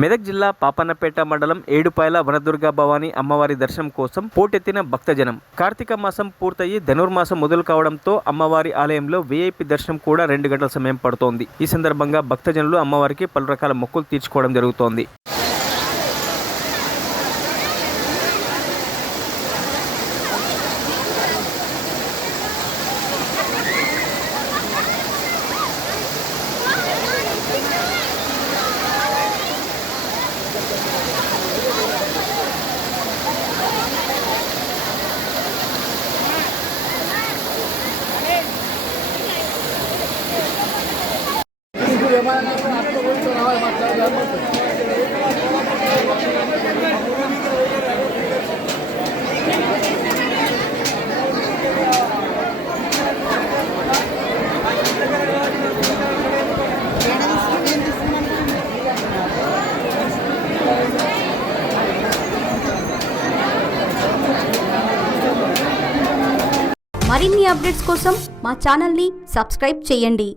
మెదక్ జిల్లా పాపన్నపేట మండలం ఏడుపాయల వనదుర్గా భవానీ అమ్మవారి దర్శనం కోసం పోటెత్తిన భక్తజనం. కార్తీక మాసం పూర్తయి ధనుర్మాసం మొదలు కావడంతో అమ్మవారి ఆలయంలో వీఐపీ దర్శనం కూడా 2 గంటల సమయం పడుతోంది. ఈ సందర్భంగా భక్తజనులు అమ్మవారికి పలు రకాల మొక్కులు తీర్చుకోవడం జరుగుతోంది. మరిన్ని అప్డేట్స్ కోసం మా ఛానల్ని సబ్స్క్రైబ్ చేయండి.